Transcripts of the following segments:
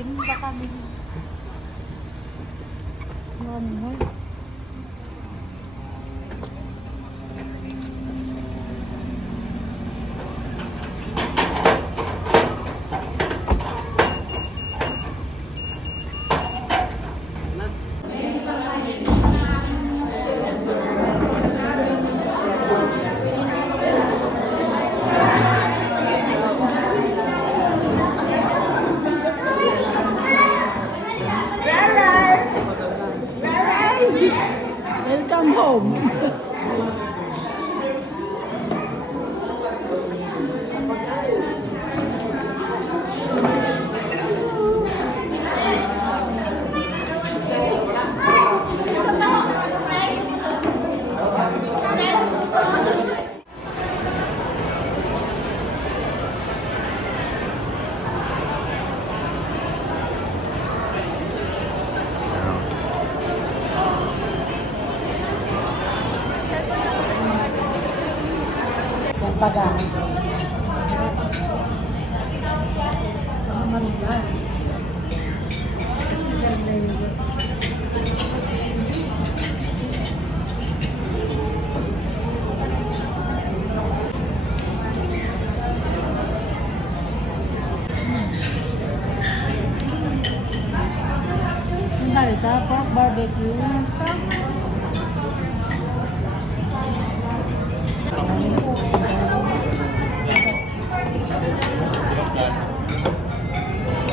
itim baka din. Ano? Welcome home. Baga. Pork barbecue.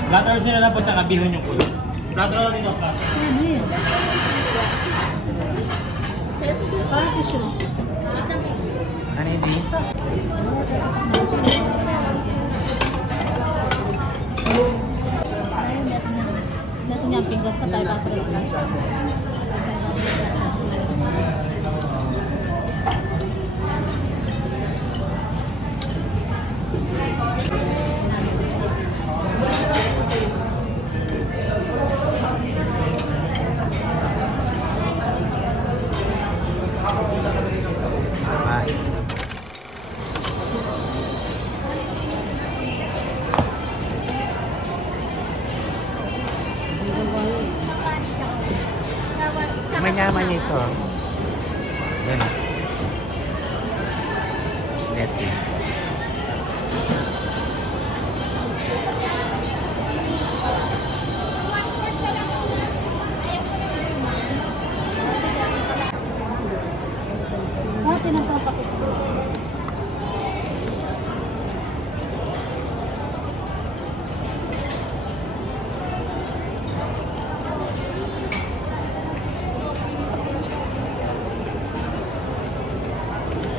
Platters nila lang po tsaka bihon yung kulo. Platter lang dito, platter. Ano yung dito? Dito niya ang pinggan ka tayo papalit lang. Manyaman niya ito. Yan. Letty. Pinapapakit ko.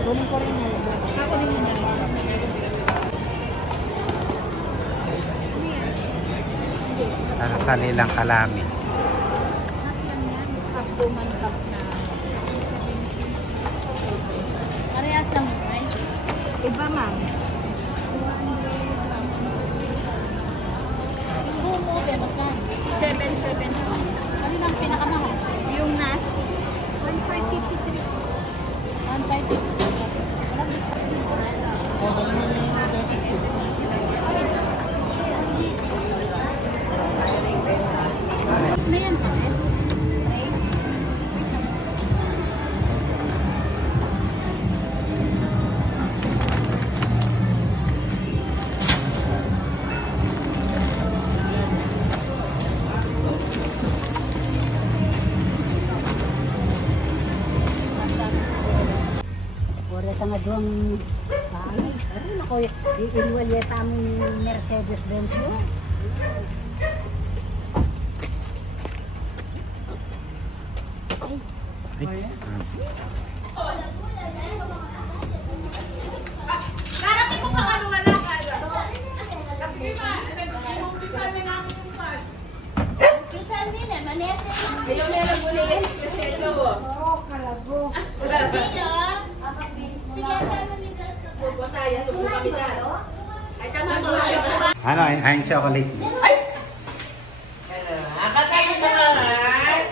Kunin ko rin yan. Ako din yun. Ang kanilang kalami. Kaptuman kap na. Parehas lang, right? Iba, ma'am. Bumo, bebaka. 7.7. Ano lang pinakamahal? Yung nasi. 1.553. 1.553. Walang discount. May yan pa, yes? Nga doon bahay. Pero ako, iinwalyeta aming Mercedes-Benz yun. Darating ko pa ano wala ka. Sige ma, inuumpisan na namin yung pan. Pinsan nila, manete na. Yung meron muli eh, kasi ito. Oo, kalago. Sige, kaya manigas na. Pupataya, subo kami na. Ay, tama mo kayo. Ano, ang chocolate. Ay! Akatay na naman.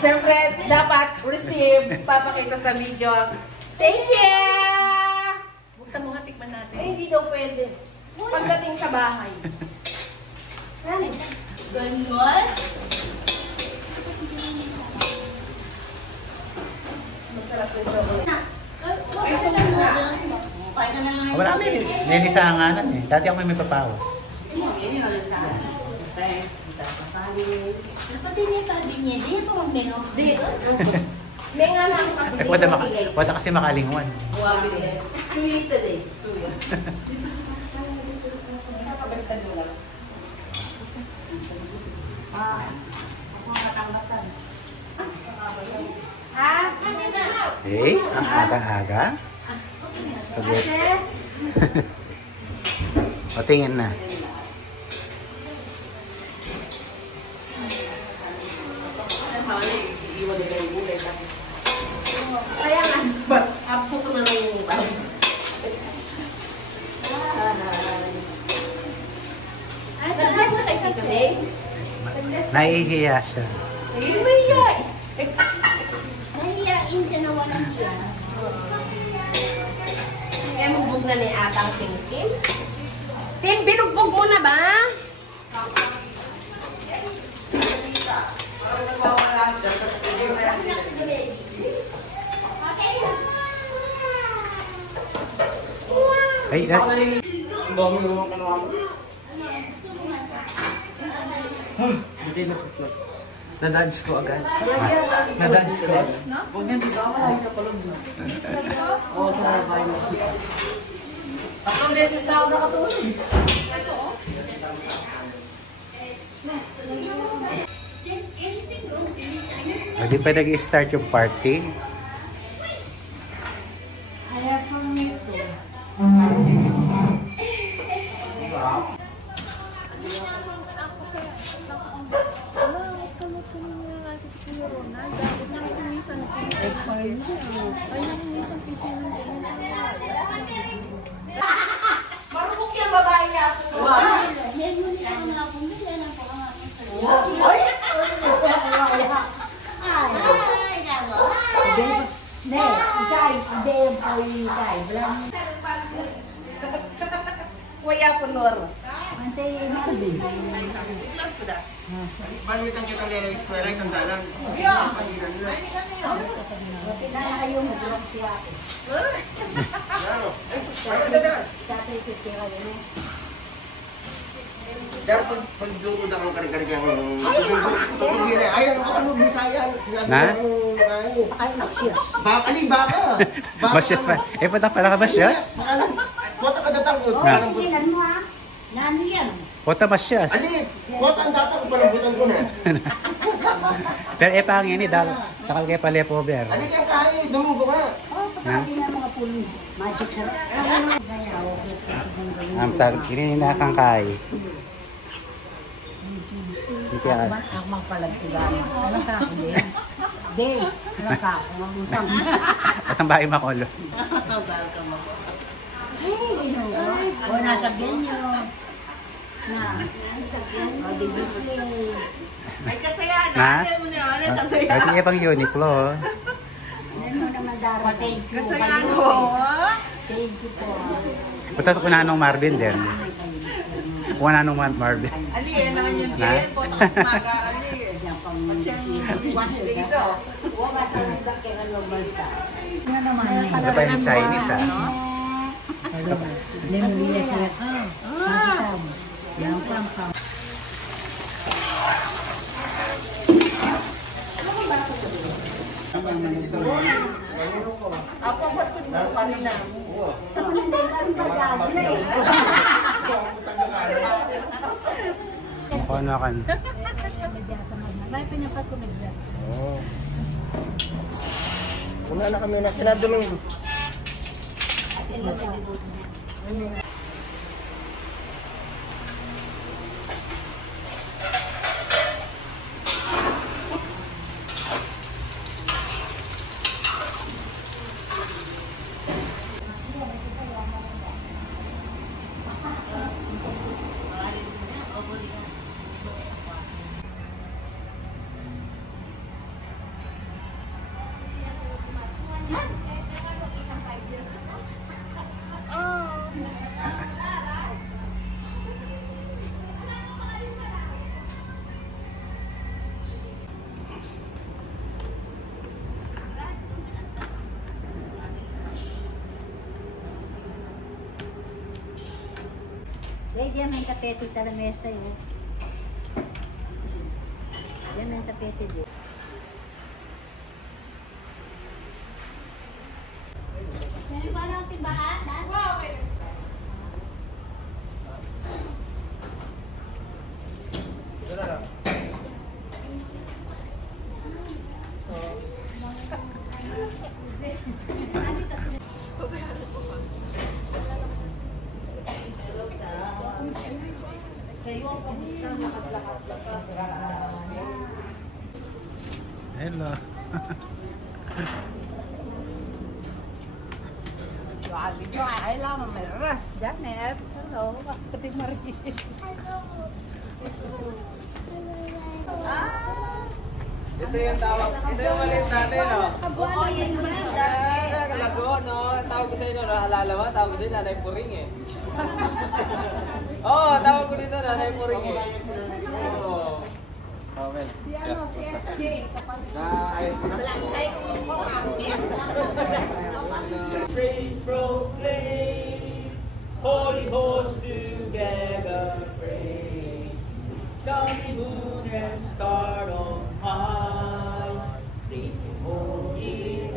Siyempre, dapat receive, papakita sa video. Thank you! Buksan mo nga, tikman natin. Eh, hindi daw pwede. Pagdating sa bahay. Ganon? Masarap yung chocolate. Ay, sumas na. Wala kami nilisanganan eh. Dati ako may papawas. Dapat din yung tabi niya. Di ito mag-mengo. Di. May nga lang kasi. Wala kasi makalinguan. Wabi din. Sweeted eh. Eh, ang aga-aga. Spaghetti. O, tingin na. Kaya nga, but apo ko na yung iba. Nag-bless na kay Tito Day? Naihiya siya. Ayun, may yay! Nahiyain siya na walang hiya. Kaya mugbog na ni Atang Tim Tim. Tim, binugbog mo na ba? Ay, Na-dodge ko agad. Na-dodge ko din. Tatlong beses na ako nakatulog. hindi pa nag-start yung party. Marupok yung babae niya. Yan mo niya ang mga bumili ng pangalan sa iyo. Waya po, Nor. Balik ang kitang lelay, eskwela ay tandalan. Dapat pagdungod akong karikarigang tutugin eh. Ayaw ako ano, Bisaya. Sinabi Na? ko bakali, baka. Masyas pa. Eh, punta pala ka masyas? Kota ka datang ko. Punta masyas. Ali, kota ang datang ko, palambutan ko na. Pero eh, pangin eh, takal kayo pala po, Ber. Ali kang kahit, dumugo ka. Saan, kininin na kang kay. Hindi kaya ka. Ako magpalagsigan. Alam ka ako din. Day, alam ka ako. Magutang. At ang bahay makulo. O, nasa genyo. Na. O, di display. Ay, kasaya na. Na? Ano mo niya? Ano, Kasi iya pang Uniqlo. oh. Ano mo naman darating? kasaya mo. Thank you po. Punta ko na nung Marvin din. Kuha na nung Marvin. Ali, yan naman yung Na? yan. Po sa maga, Ali. Yan pang Wash dito. wala sa mga kaya bansa. Nga naman. Ito pa yung Chinese ah. Lemulia sila ka. Nakita mo. Yan pang. Ako ba ito mo pa rin na? Mukha na kan. May pinapas ko nag-dress. Oo. Una na kami na kinaduming. Diyan may tapete sa lamesa yun. Diyan may tapete dyan. Sino parang timbahan? Wow! Hello. Grabe ko, ay lang, may ras, Janet. Hello, Ate Marie. Ito yung tawag. Ito yung maliit natin, no? Oo, yan yung maliit dati. Lago, no? Tawag ko sa inyo, naalala mo? Tawag ko sa inyo, Nanay Puring, eh. Oo, tawag ko dito, Nanay Puring, eh. Oo. Well. Si ano, si SJ. Nice. Praise proclaim, Holy Host together praise. Sunny moon and star on high, praising Holy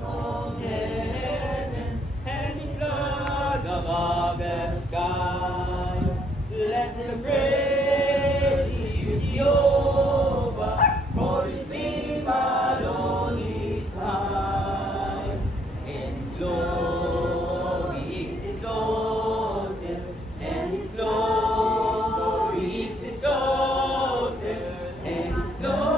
on heaven, and the cloud above the sky. Let the praise Jehovah, for His name alone is high, and His glory is exalted, and His glory is exalted, and His glory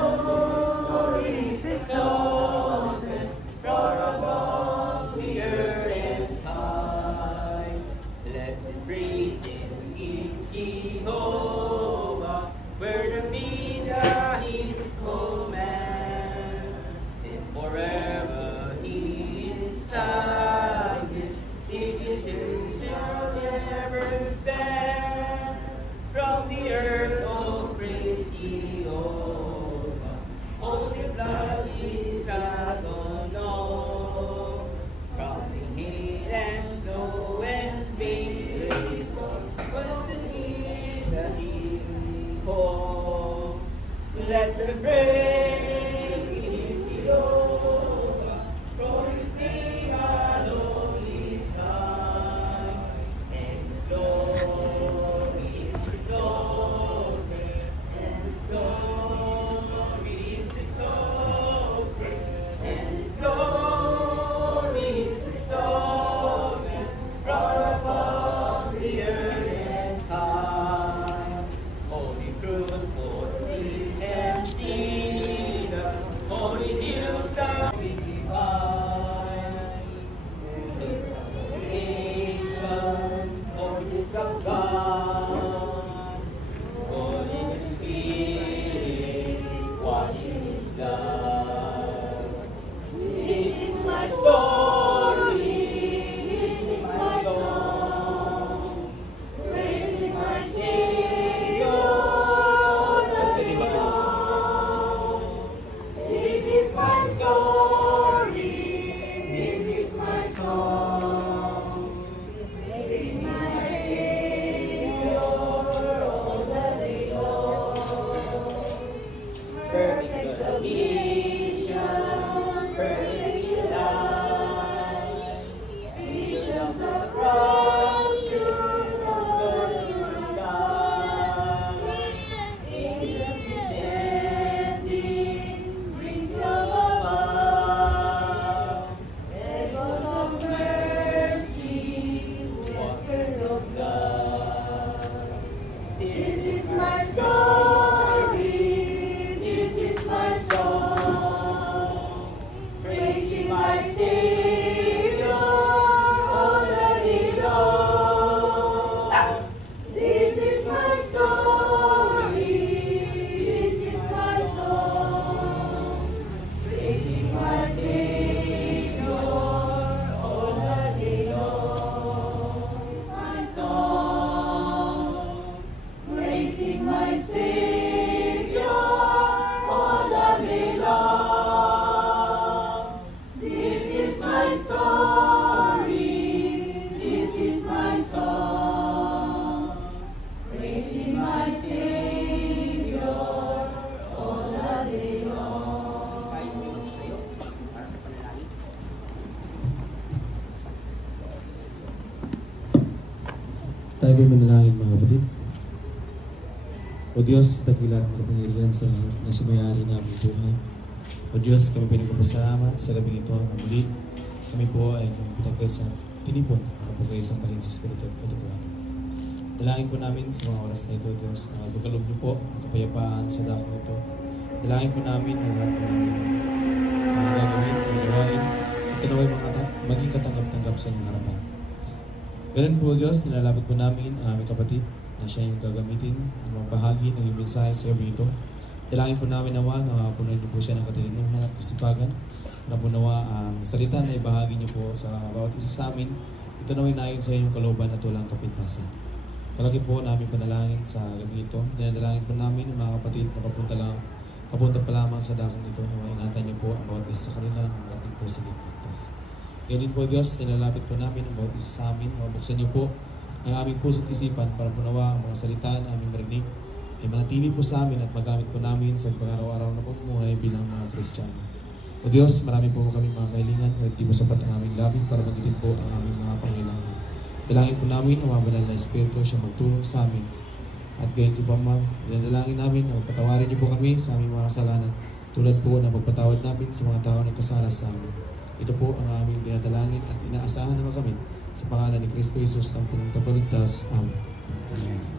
po manalangin mga kapatid. O Diyos, dakilat at makapangyarihan sa lahat na sumayari namin buhay. O Diyos, kami pinagpapasalamat sa gabing ito na muli. Kami po ay pinagkaisa tinipon para po kayo sambahin sa Espiritu at katotohanan. Dalangin po namin sa mga oras na ito, Diyos, na magpagkaloob niyo po ang kapayapaan sa dakong ito. Dalangin po namin ang lahat po namin mga gagawin o gawain at tunaway maging katanggap-tanggap sa inyong harapan. Ganun po, Diyos, nilalapit po namin ang aming kapatid na siya yung gagamitin ng mga bahagi ng iyong mensahe sa gabi ito. Dalangin po namin nawa na punuin niyo po siya ng katalinuhan at kasipagan, na po nawa ang salita na ibahagi niyo po sa bawat isa sa amin. Ito naway nayon sa inyong kalooban at walang kapintasan. Kalaki po namin panalangin sa gabi ito. Dinadalangin po namin ang mga kapatid na papunta pa lamang sa dakong ito. Na ingatan niyo po ang bawat isa sa kanila ng ating po sa ligtas. Ganun po, Diyos, nilalapit po namin ang bawat isa sa amin. Buksan niyo po ang aming puso't isipan para po nawa ang mga salita na aming marinig ay manatili po sa amin at magamit po namin sa pang-araw-araw na pamumuhay bilang mga Kristiyano. O Diyos, marami po kami mga kahilingan at di po sapat ang aming labing para magitin po ang aming mga pangailangan. Dalangin po namin ang mga banal na Espiritu siya magtulong sa amin. At gayon po ba, dinadalangin namin na patawarin niyo po kami sa aming mga kasalanan tulad po na pagpatawad namin sa mga tao na nagkasala sa amin. Ito po ang aming dinadalangin at inaasahan na makamit sa pangalan ni Kristo Jesus ang punong tapaligtas. Amen. Amen.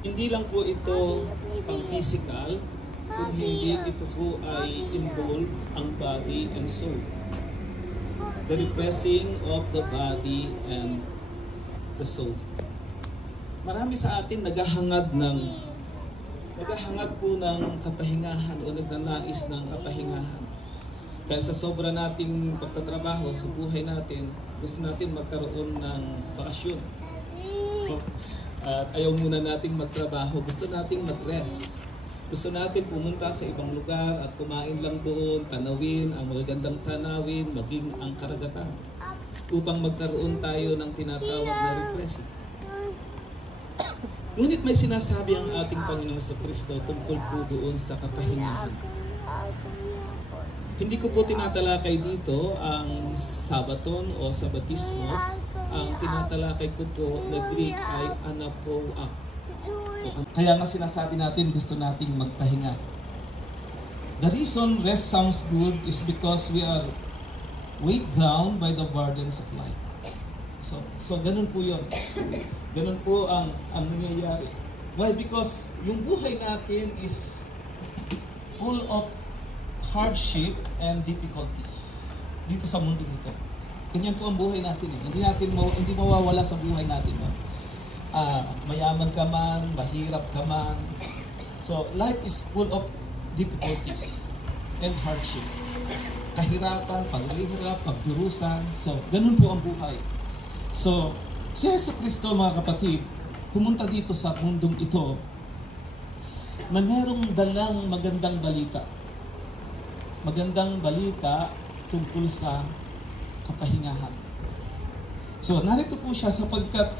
Hindi lang po ito ang physical, kung hindi ito po ay involve ang body and soul. The refreshing of the body and the soul. Marami sa atin naghahangad po ng kapahingahan o nagnanais ng kapahingahan. Dahil sa sobra nating pagtatrabaho sa buhay natin, gusto natin magkaroon ng bakasyon. At ayaw muna nating magtrabaho, gusto nating mag-rest. Gusto natin pumunta sa ibang lugar at kumain lang doon, tanawin ang magagandang tanawin, maging ang karagatan, upang magkaroon tayo ng tinatawag na refreshing. Ngunit may sinasabi ang ating Panginoon sa Kristo tungkol po doon sa kapahingahan. Hindi ko po tinatalakay dito ang Sabaton o Sabatismos. Ang tinatalakay ko po na Greek ay anapoa. Kaya nga sinasabi natin gusto nating magpahinga. The reason rest sounds good is because we are weighed down by the burdens of life. So ganun po yun. Ganun po ang nangyayari. Why? Because yung buhay natin is full of hardship and difficulties dito sa mundo nito. Ganyan po ang buhay natin. Hindi mawawala sa buhay natin. Mayaman ka man, mahirap ka man. So, life is full of difficulties and hardship. Kahirapan, paghihirap, pagdurusan. So, ganun po ang buhay. So, si Yesu Cristo, mga kapatid, pumunta dito sa mundong ito na merong dalang magandang balita. Magandang balita tungkol sa kapahingahan. So, narito po siya sapagkat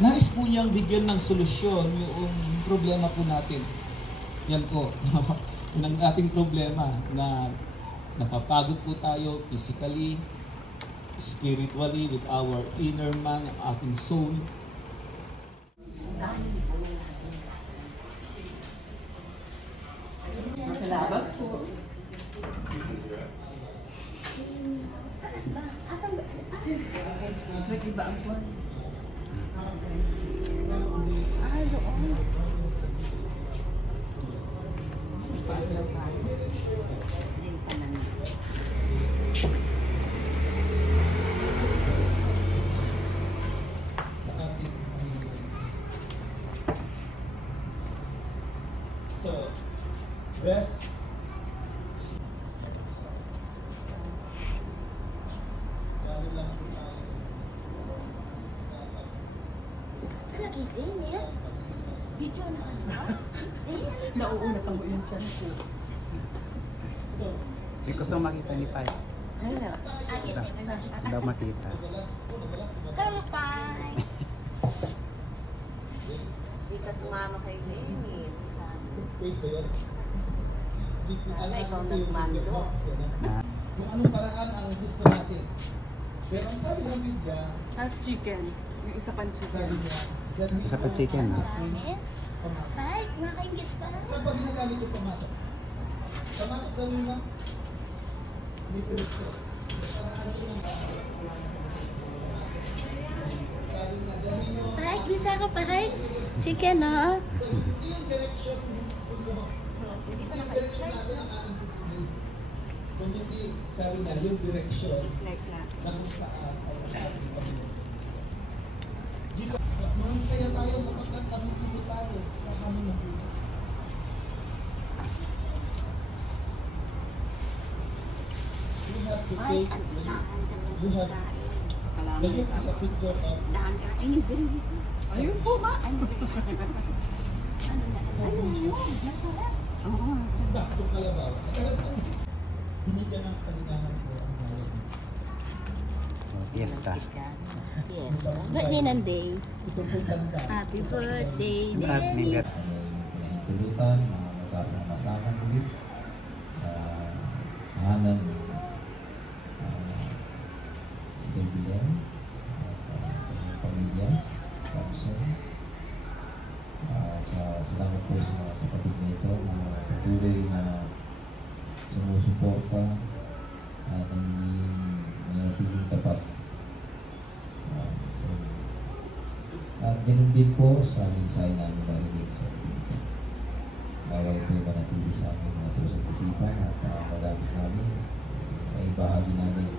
nais po niyang bigyan ng solusyon yung problema po natin. Yan po. Yun ang ating problema na napapagod po tayo physically, spiritually, with our inner man, ang ating soul. Makalabas po. Nag-iba ang po. So, rest. Nauuna pa mo yung chan ko. Hindi ko gusto makita ni Pai. Daw makita. Hello, Pai. Hindi ka sumama kay Dennis. Praise ba yun? Ikaw nagmando. Kung anong paraan ang gusto natin. Pero ang sabi ng Biblia, As chicken. Yung isa pang sabi chicken. niya, Isa pa chicken. Dami. Pai, kumakaingit ka. saan ba ginagamit yung pamatok? Pamatok daw yun lang. Hindi Kristo. Paraan ito ng sabi niya, dahil nyo, Pai, bisa ka, Pai? Chicken, ha? so hindi yung direction hindi yung direction natin ang ating susundin. Kung hindi, sabi niya, yung direction na kung saan ay ang ating Panginoon sa Kristo. Jesus, magsaya tayo sapagkat patutulo tayo sa kami ng buhay. You have to take, you have, the yoke is a picture of Ayun po, ma. Bakit kalabaw? Binigyan ng kalingahan ko ang mga Fiesta. Yes. Birthday ng day. itong pagtanda. Happy birthday, At may Dennis. Tulutan na magkasama-sama ulit sa tahanan ni Stevia at kanyang pamilya, Thompson. At salamat po sa mga kapatid na ito na patuloy na sumusuporta at nanatiling tapat sa inyo. At ganun din po sa mensahe namin narinig sa inyo. Nawa ito'y manatili sa aming mga pusong isipan at magamit namin, may bahagi namin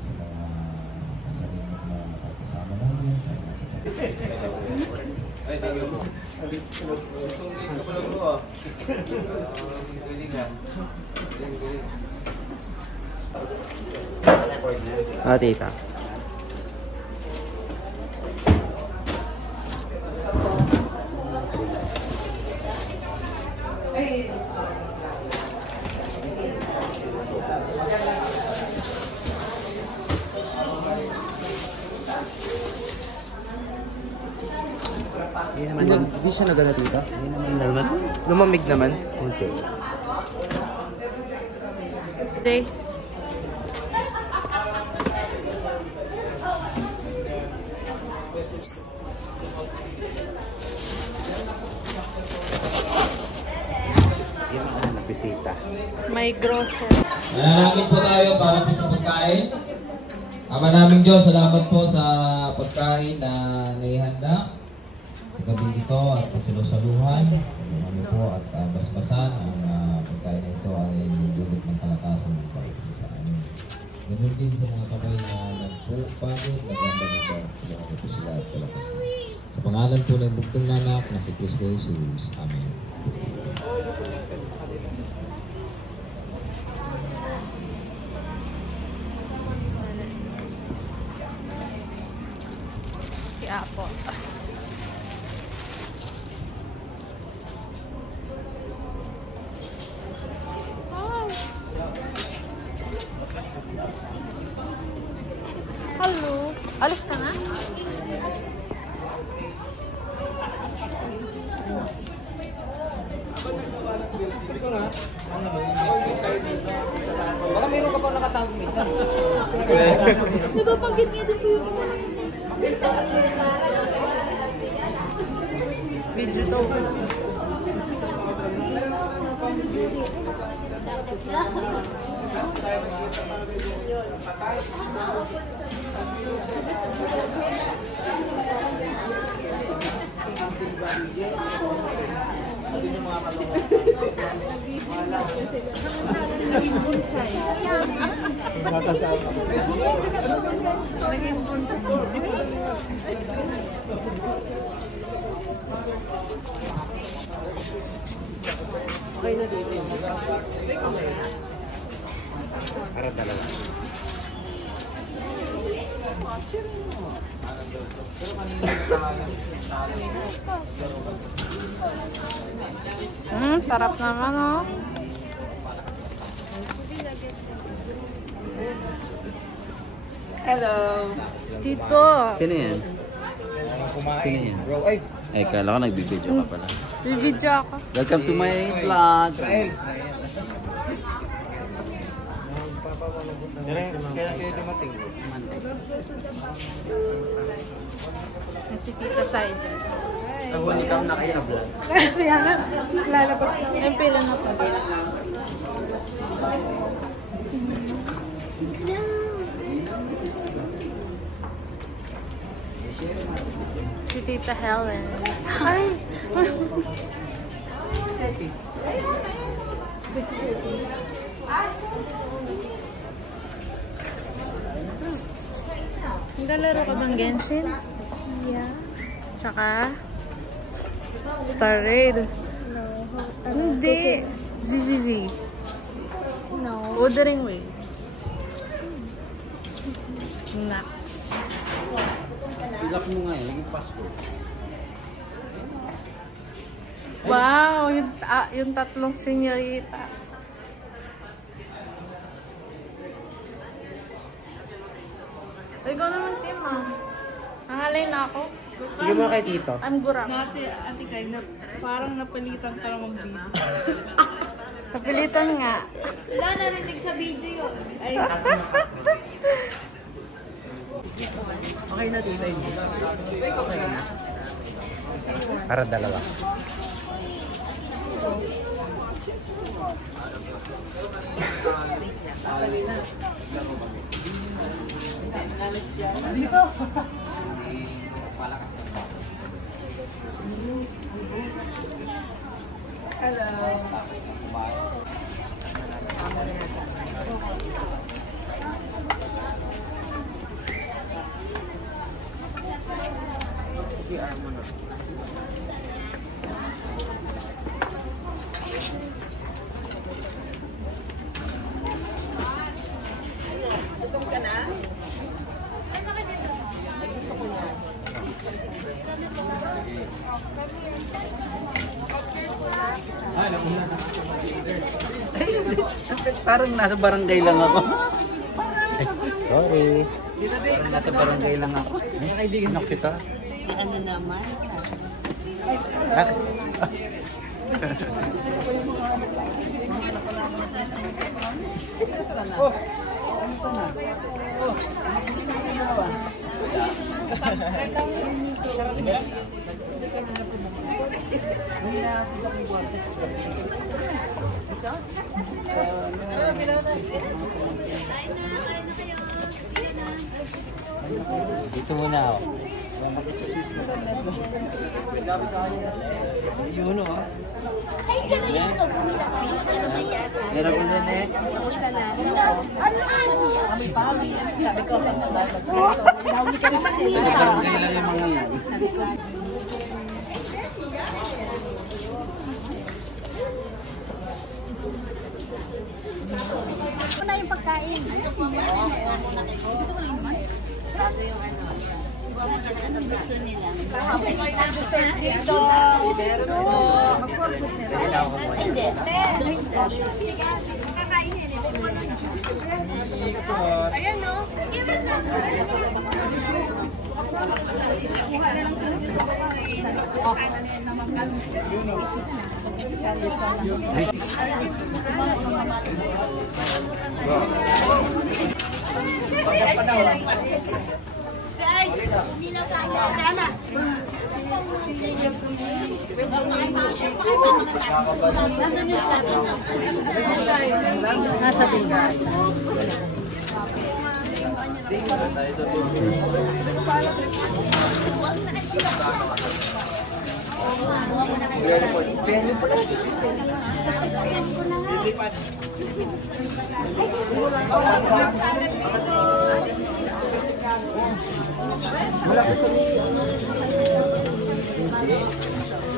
sa mga kasaling mga kakasama namin sa mga kapatid. Tita. Hindi siya nagana dito? Hindi naman. Lumamig naman. Kunti. Day. Yung nagbisita. May grocery. Manalangin po tayo para po sa pagkain. Ama naming Diyos, salamat po sa pagkain na naihanda. sa gabi ito at pagsalusaluhan, ano po, at basbasan ang pagkain na ito ay dulot ng kalakasan ng bait sa amin. Ganun din sa mga kamay na nagpupagod, naganda nito, pinakita po sila at kalakasan. Sa pangalan po ng bugtong nanak na si Kristo Jesus. Amen. Si Apo. Hello. Alis ka na? Baka meron ka pa nakatangong isa. Nababanggit niya din po yung video to. Naging bonsai. Naging Okay na dito. Para dalawa. Sarap naman, oh. Hello. Tito. Sino yan? Sino yan? Ay, kala ko nagbibideo ka pala. Bibidyo ako. Welcome to my vlog! Kailan kayo dumating? Si Tita Saida. Nahuli kang nakita-vlog. Kaya nga, lalabas na. Yung pila na pa. Si Tita Helen. Ay! Naglalaro ka bang Genshin? Yeah. Tsaka? Star Rail? No. Hindi. ZZZ? No. Wuthering Waves? Nak. Ilak mo nga eh, naging password. Wow! Yung tatlong senyorita. Ikaw naman, Tim, ah. Nangalay na ako. Sige mo kay Tito. I'm gurang. Dati, Ate Kay, parang napalitan ka lang mag-video. Kapilitan nga. Wala narinig sa video yun. Ay. Okay na Tito. Okay na. Para dalawa. Dito. Parang nasa barangay lang ako. Sorry. Parang nasa barangay lang ako. Ay, kaibigan ako kita. Si ano naman? Dito muna ako. Yun o. Meron ko din eh. Sabi ko, dahuli ka naman eh. Kailan yung mga yan? Ito na yung pagkain. Bago yung ano. Anong gusto nila? Dito. Hindi. Kakainin nila. Ayan no. Guys, sana. Nasa tingin.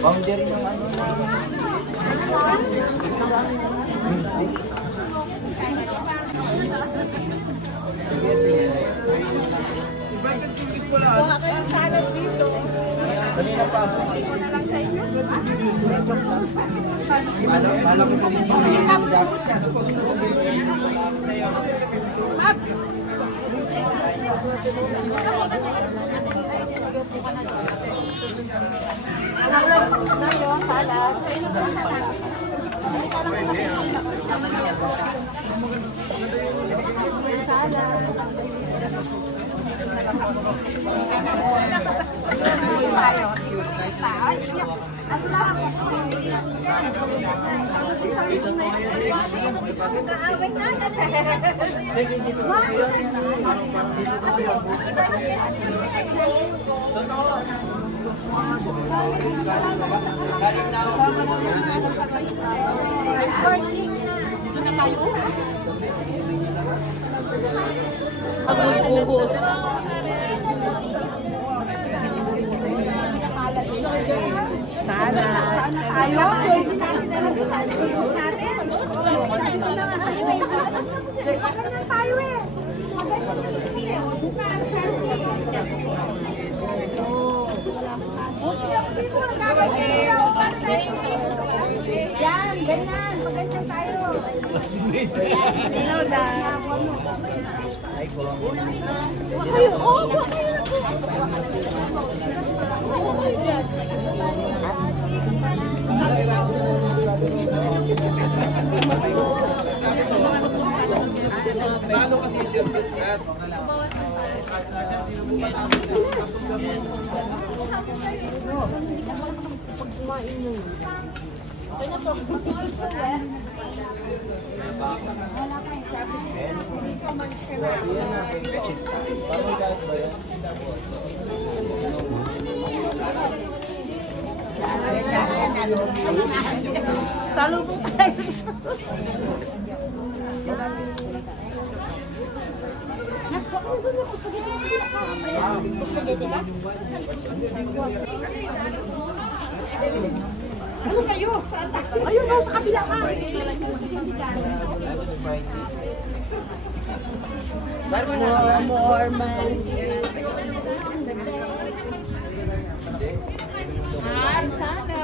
Boundary ng ano na. Kuha ko yung salad dito. Kanina pa ako. Alam ko din Paps! Sana. Ayaw. Tayo eh. Yan, ganyan. Pag-ganyan tayo. Hello, Dan. Kayo, oh, kayo. Paano kasi yung sirkat? Salubong tayo. Spaghetti ka? Ano kayo? Ayun daw sa kabila ka. More man. Sana.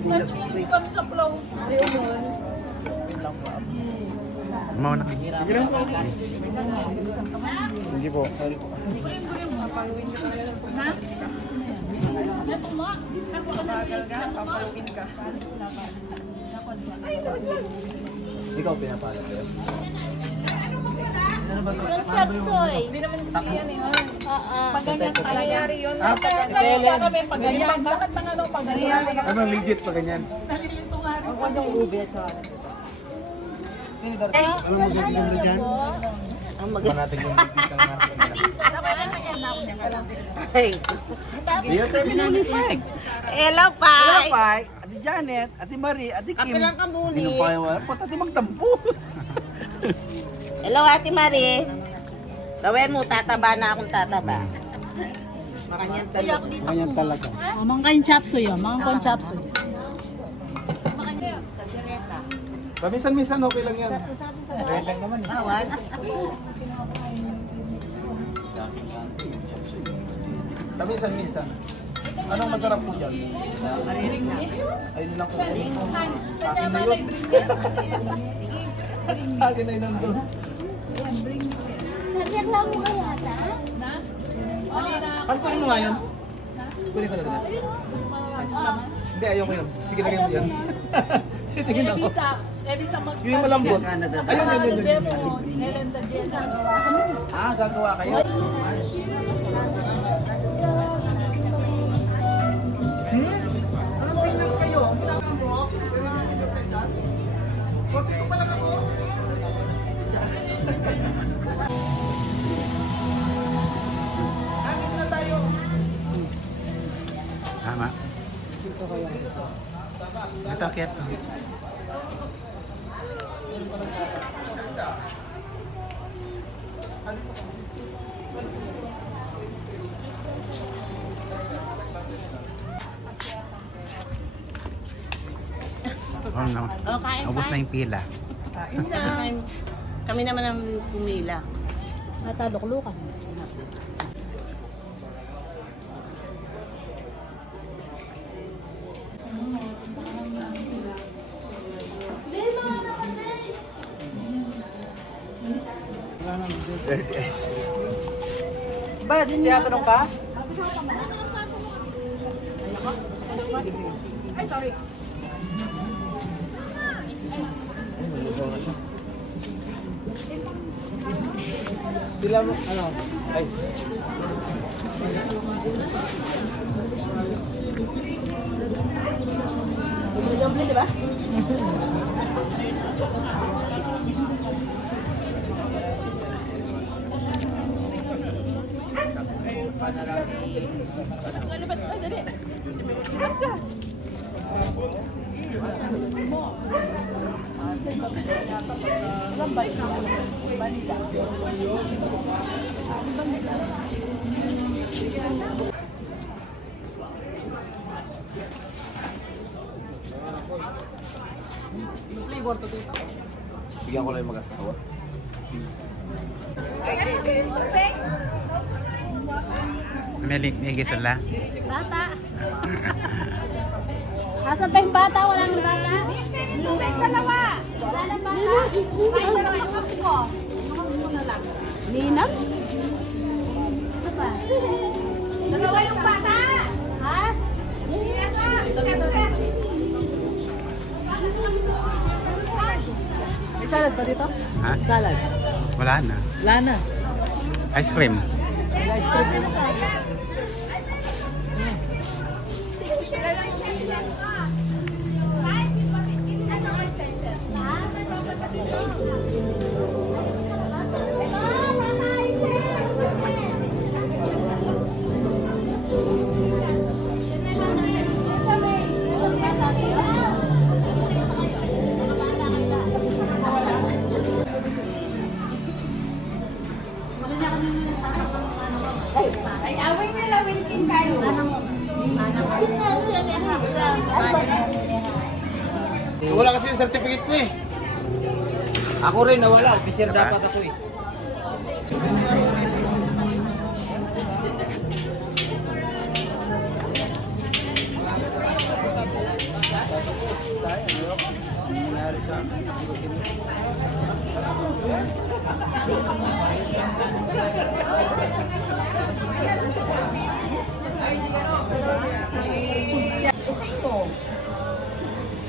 Masusunod kami sa flow. Di umon. Mau na. Hindi po. Ha? Natuma? Papagal ka? Papalugin ka? Ikaw pinapalag ko. Yung sarsoy. Hindi naman gusto yan eh. Paganyan nangyayari yun. Kami paganyan. Bakit na nga paganyan? Ano legit pa ganyan? Nalilito nga rin. Ang yung ube at saka. Alam mo ganda dyan? Ang maganda natin yung bibig kang nasa. Dapat yan. Hey. Dio Terminal 5. Hello, Pai. Hello, Pai. Ate Janet, Ate Marie, Ate Kim. Kapilang kabuli. Hindi pa yung po tati magtampo. Hello, Ate Marie. Gawin mo, tataba na akong tataba. Makanyan talaga. Ganyan talaga. Mangkain chapsuy yun. Mangkain chapsuy. Paminsan-minsan okay lang yan. Kaya lang naman. Bawal. Paminsan-minsan. Anong masarap po dyan? Ayun lang po. Akin na yun. Akin na yun nandun. Nagreklamo mo kaya ata? Paano mo nga yan? Kunin ko na ganun. Hindi, ayoko yun. Sige, lagyan mo yan. Tingin ako. Ebisa mag... Yung malambot. Ayun. Ah, gagawa kayo. Anong signal kayo? Korte ko pala ako. Hangin na tayo. Tama. Ito, Kep. Oh, no. Ubus na yung pila. Kami naman ang pumila. Nataluklukan. Ba, tinatanong ka? Ay, sorry. Sila mo, ano? Ay. Doble, di ba? Flavor to dito. Bigyan ko lang yung mag-asawa. May gisala. Bata. Asan pa yung bata? Wala nang bata? Dalawa. Wala nang bata? Kahit dalawa yung kapo ko. Muna lang. Ninang? Ano ba? Dalawa yung bata! Ha? May salad ba dito? Ha? Salad. Wala na. Wala na. Ice cream. Ice cream. Ay, away nila, winking kayo. Wala kasi yung certificate mo eh. Ako rin nawala. Officer dapat ako eh.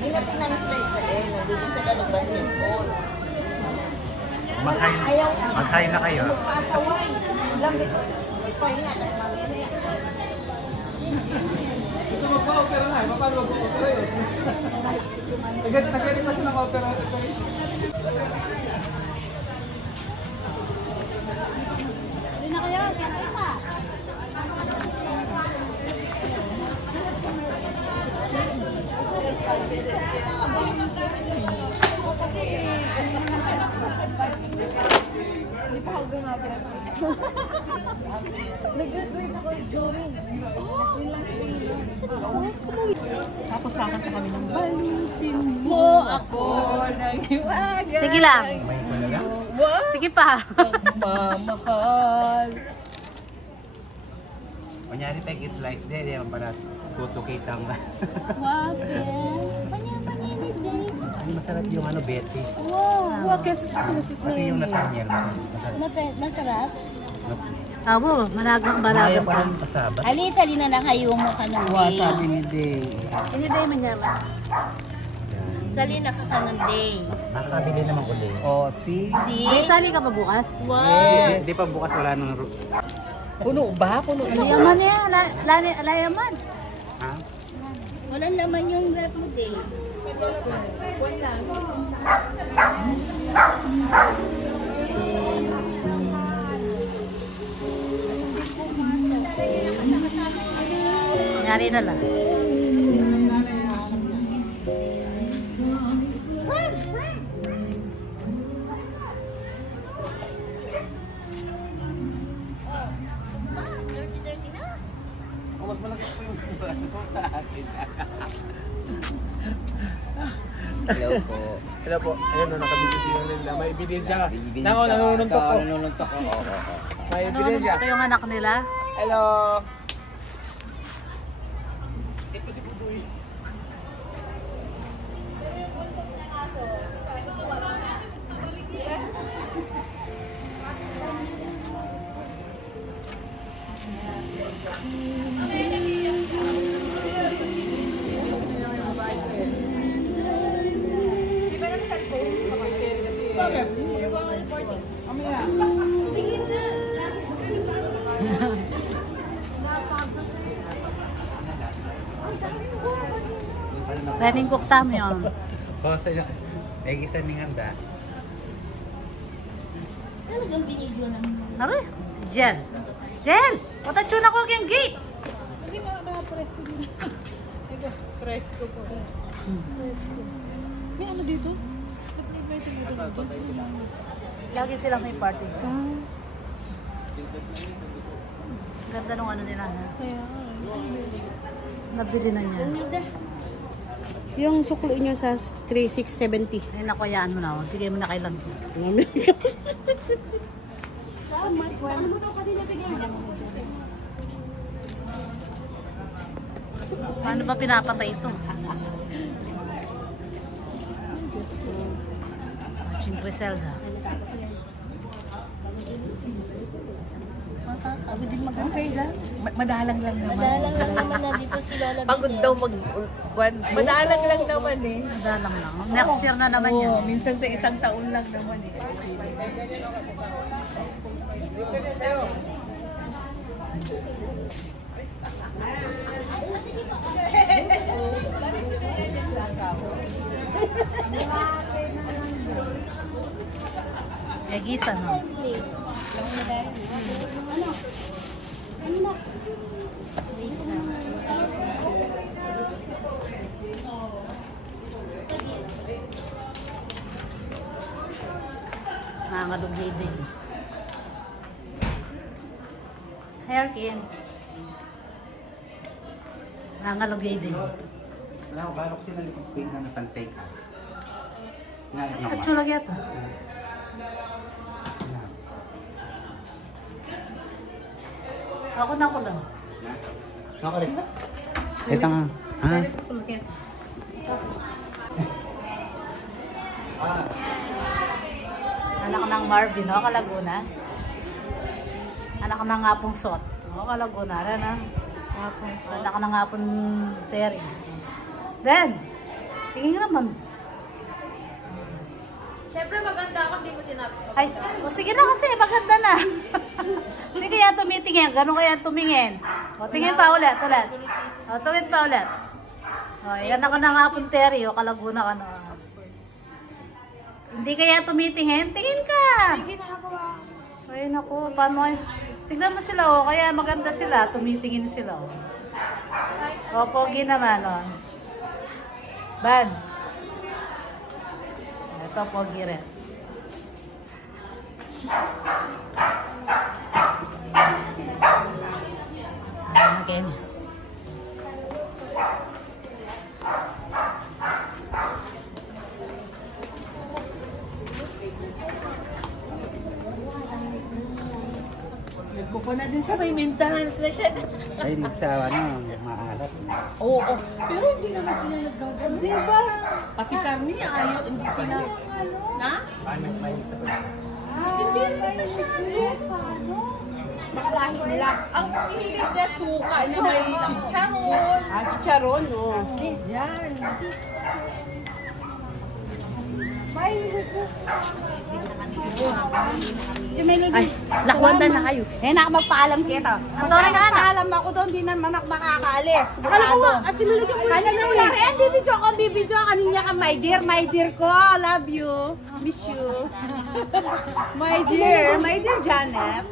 Hingatin namin sila Israel. Nandito sila nag-basketball. Magkain na kayo. Pasaway. Lang dito. May pahinga. Tapos mamaya na yan. Gusto magpa-opera na. Paano magpa-opera yun? Nagalit pa siya ng opera. Hindi na kayo. Kaya pa. Tapos kakanta kami ng balutin mo ako ng iwaga. Sige lang. Sige pa. Mamahal. Kunyari tayo slice din, yan pala tutukitang. Wow, Ay, masarap yung ano, Betty. wow, kasi susis na Pati yung yun. Nathaniel. Masarap? Abo, malagang pa. Pasabat. Ali na lang kayo mo ka ng day. Sabi ni Day. Hindi tayo manyaman. Sali na ka ng day. Nakakabili naman ulit. Oh, see? May sali ka pa bukas? Wow. Hindi pa bukas, wala nang... Puno ba? Puno na. Layaman niya. Layaman. Ha? Walang laman yung rep mo day. Nyari na lang. Mas malaki po yung braso sa akin. Hello po. Hello po. Ayun o, nakabili si Linda. May ebidensya ka. Nako, nanununtok ko. Nanununtok ko. May ebidensya. Ito yung anak nila. Hello. Ito si Pudoy. Running cook tam yun. Basta yun. May gisa ni handa. Talagang binidyo na. Aray, Jen. Jen! Patatsun ako yung gate. Sige, press ko din. Ito, press ko po. May ano dito? Lagi silang may party. Ganda nung ano nila. Ha? Nabili na niya. Yung suklo nyo sa 3,670. Ay, nakuayaan mo na. Bigay mo na kay Lam. Paano ba pinapatay ito? Matching Griselda. Sabi din magkakaila. Madalang lang naman. Madalang lang naman na dito si Lola. Pagod daw madalang lang naman eh. Madalang lang. Next year na naman yan. Minsan sa isang taon lang naman eh. Egisa, no? Nangalugay din. Hairkin. Nangalugay din. Wala ko, balok sila nipag-pink na napag-take out. Katsula gyata. Ako na ko lang. Ako rin. Ito nga. Ha? Anak ng Marvin, no? Kalaguna. Anak ng Ngapong Sot. No? Kalaguna rin, ha? Ngapong Sot. Anak ng Ngapong Terry. Then, tingin naman. Siyempre maganda ako, hindi ko sinabi. Ay, o sige na kasi, maganda na. Hindi kaya tumitingin, ganun kaya tumingin. O, tingin pa ulit. O, tumingin pa ulit. O, yan ako ng Ngapong Terry, o Kalaguna ka no. Hindi kaya tumitingin, tingin ka. May ginagawa. Ay, naku, paano ay... Tignan mo sila, o, kaya maganda sila, tumitingin sila, o. O, pogi naman, o. Ban. Ito, pogi rin. Ken. Nagkuko na din siya, may maintenance na siya. Ay, dito sa maalat. Oo, pero hindi naman sila nagkagano. Diba? Pati karni, ayaw, hindi sila. Na? Hindi naman masyado. Makalahi nila. Ang hilig na suka na may chicharon. Chicharon, oh. Yan. Ay, lakwanda na kayo. Eh, magpaalam kita. Magpaalam ako doon, di naman ako makakaalis. Kala ko nga, at tinulagyan ko yung wala rin. Bibidyo ko, bibidyo. Kanina ka, my dear ko. Love you. Miss you. My dear Janet.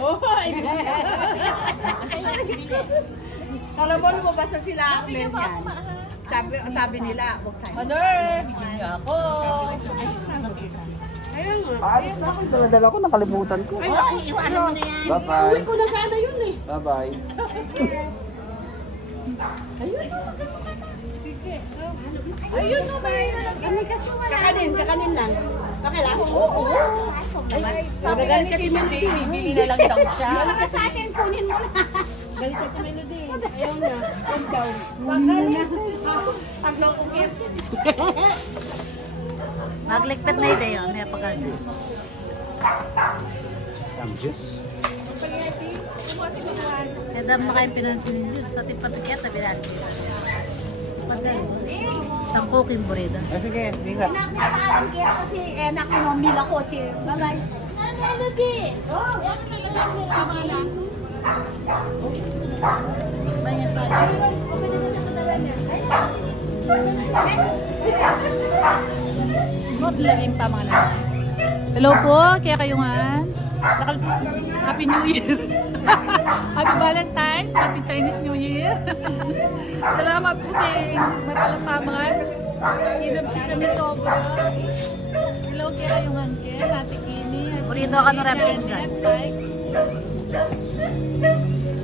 Oh, Talabon mo basta sila Akmen yan. Sabi nila, huwag tayo. Mother, hindi ako. Ayun nga. Aalis na ako. Dala-dala ko, nakalimutan ko. Ay, iwanan mo na yan. Bye-bye. Uwi ko na sana yun eh. Bye-bye. Ayun no, may kasi wala. Kakanin lang. Okay lang? Oo. Sabi nga ni Melody, bibili na lang daw siya. Wala ka sa akin, kunin mo na. Galit ka Melody. Ayaw na. Calm down. Paglokongit. Magligpit na ide yun. May pagkakas. Ang Diyos. Kaya dami makain pinansin ng Diyos. Sa tipatikya, tabi natin. Pagkakas. Ang cooking burrito. Sige, ingat. Pinapaalam kita kasi enak ko mila ko. Bye-bye. Melody. Oh, yan ang nila. Banyak pala. Laging pamalan. Hello po, kaya kayo nga. Happy New Year. Happy Valentine, Happy Chinese New Year. Salamat po kay Mapalapaman. Kinabsi kami sobra. Hello, kaya kayo nga. Ate Kimi. Burrito ka na rapid ka.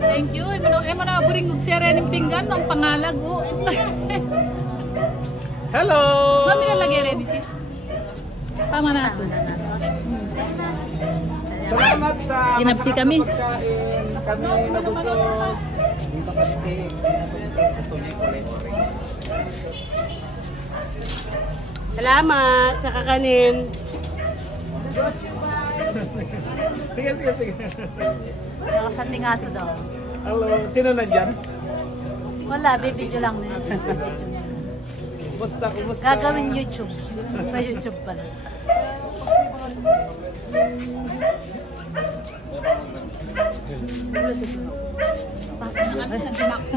Thank you. Ay mo na buring og sere ning pinggan ng pangalag o. Hello. Mami na lagi ready sis. Tama na. Salamat sa Kinabsi kami. pagkain. Kami nabusog. Dito kasi. Salamat sa kakanin. Sige. Nakasanding aso daw. Hello. Sino nandyan? Wala, bibidyo lang na. Kumusta? Gagawin YouTube. Sa YouTube pala.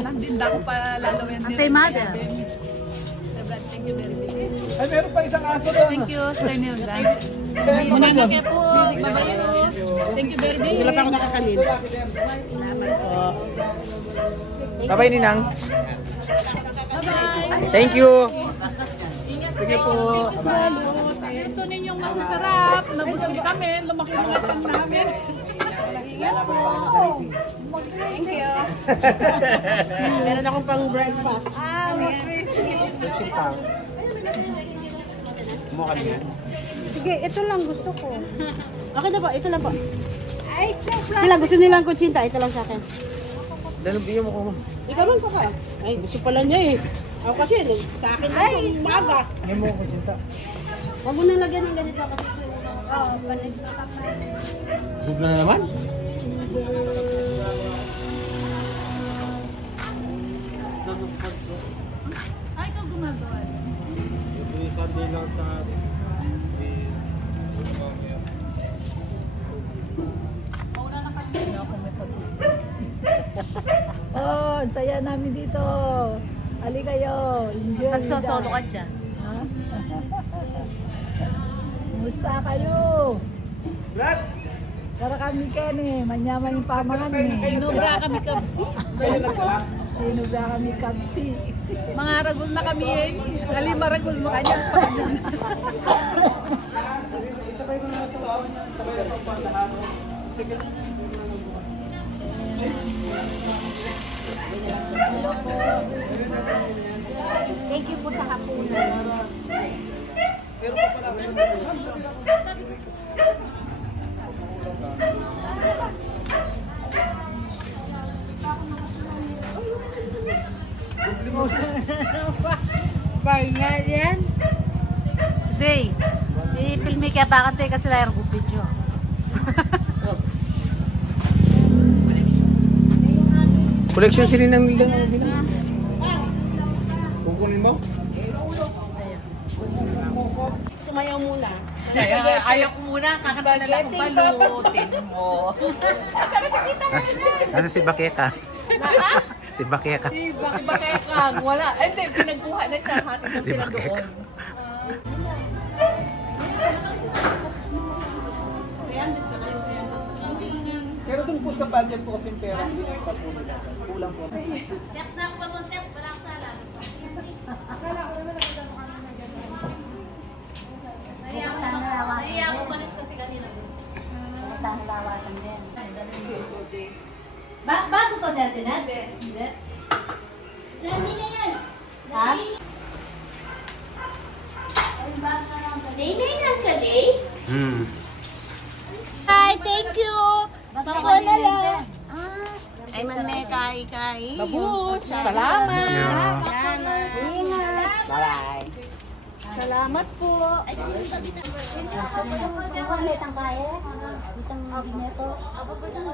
Nandinda ko pa lalo yan. Antay mother. Thank you very much. Ay, meron pa isang aso doon. Thank you, Sir Nilda. Muna na kayo po. Bye-bye. Thank you very much. Sila pa ako nakakanin. Bye-bye, Ninang. Bye-bye. Thank you. Sige po. Ito ninyong masasarap. Nabusog kami. Lumaki ang lasan namin. Thank you. Meron akong pang breakfast. Mukha niya. Sige, ito lang gusto ko. Okay na po, ito lang po. Sila gusto nilang kutsinta, ito lang sa akin. Dahil bigyan mo ko. Ikaw man po ka. Ay, gusto pala niya eh. Ako kasi, sa akin lang itong umaga. Hindi mo ko cinta. Huwag mo nang lagyan ng ganito kasi. Oo, panagpapapay. Huwag na naman. Ay, ikaw gumagawa. Oh, saya namin dito. Ali kayo. Enjoy. Nagsosolo ka dyan. Ha? Kumusta kayo? Brad! Para kami Kenny, manyaman yung pamangan eh. Sinubra kami kapsi. Sinubra kami kapsi. Mga ragul na kami eh. Kalima ragul mo kanyang pagyan. Thank you po sa hapunan. Pahinga yan. Day, i-filmi kaya pa kante kasi layar ko video. Collection sila ng bilang. Kukunin mo? Sumayaw muna. Ayaw ko muna, kakanta na lang kung balutin mo. Nasa si Bakeka. Si Bakeka. Si Bakekang, wala. Ay, hindi, pinagkuha na siya. Hatid na sila doon. Pero dun po sa budget po kasi pera, hindi na sa po nila. Kulang po. Sex na ako pa mo, sex. Walang sala. Naiya ako panis kasi kanina. Lawasan din. Bago to dati natin? Hindi. Dami na yan. Ha? Nay lang ka, Day? Hi, thank you. Bako na lang. Ay, manme, kai. Labus, salamat. Ingat. Bye-bye. Salamat po. Ang kaya? Itang neto. Ako po na.